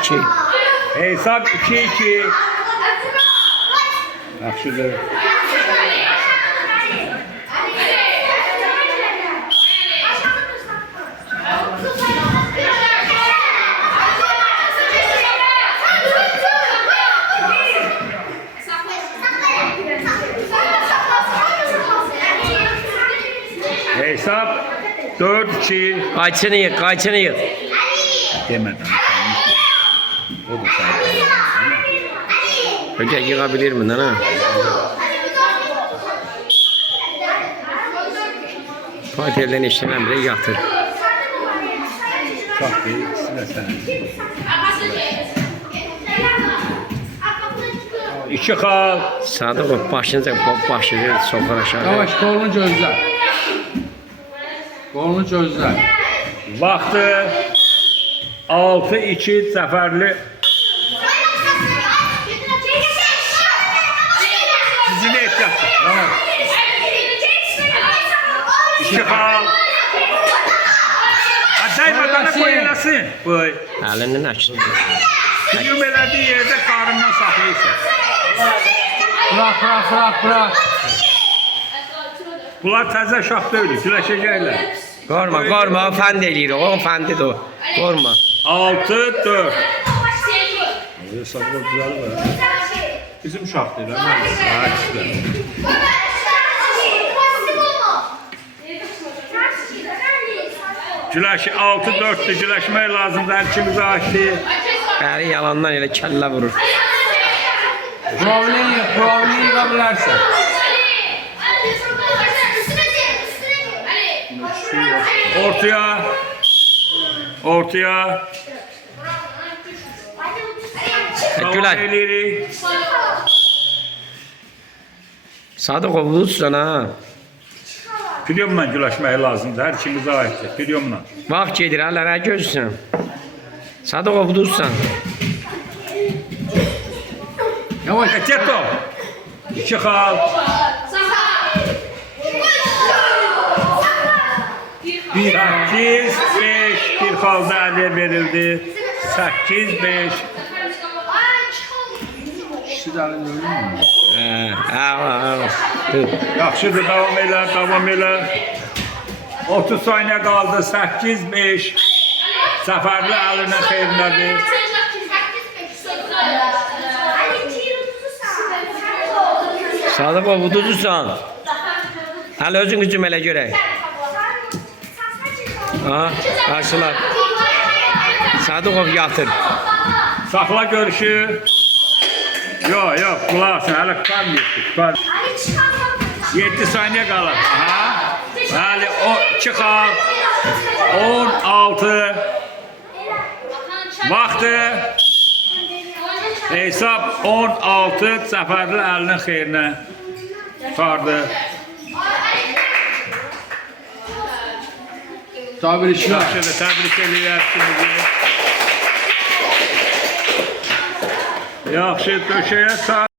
2-2. Hesab 2-2. Yaxşıdır. Hesab 4-2. Qayçını yığ, qayçını yığ. Demədən. O da sayılır. Hoca yığabilir mi lan ha? Fatih'den işlenen bile yatır. Çok değil, ikisi de sen. 2 xal. Sadık başınıza sokar aşağı. Yavaş kolunu gözle. Kolunu gözle. Vaxtı 6-2 zəfərli. Sizin ehtiyatı. Tamam. 2 xal. Daymadan koy eləsin. Koy. Əlindən açsın. Hücum elədiyi yerdə qarından saxlayırsan. Bırak. Bunlar təzə şah deyil, güləşəcəklər. Qorma, o fənd eləyir, o fəndidir o. Qorma. 6-4. Hesabı güzel var. Bizim şah değil ama. Güləşi 6-4'dür, güləşmək lazımdır, hər ikimiz açdı. Əli yalandan elə kəllə vurur. Provini yığabilirsin. Ortaya. Güləş. Eləyirik. Sadık ovulursan ha. Pilyomla güləşmək lazımdır, hər ikimiz aiddir, pilyomla. Vaxt gedir, əllərə gözsən. Sadık ovulursan. Yavaş. Eteto. 2 xal. 8-5. Bir xal da əliyə verildi. 8-5. İkisi de elin ölür mü? Yaxşıdır, davam elə. 30 saniyə qaldı, 8-5. Zəfərli əlinə xeyirlədir. Sadık ovulursan. Hələ özün gücüm elə görək. Ha, qarşılar. Sadıqov yatır. Saxla görüşü. Yox, qulaqsın, hələ tutar. 7 saniyə qalır. Aha. Bəli, 2 xal. 16. Vaxtı. Hesab 16. Zəfərli əlinin xeyrinə tutardı. Təbriklər. Yaxşıdır, təbrik edirəm sizi. Yaxşı, döşəyə sağ.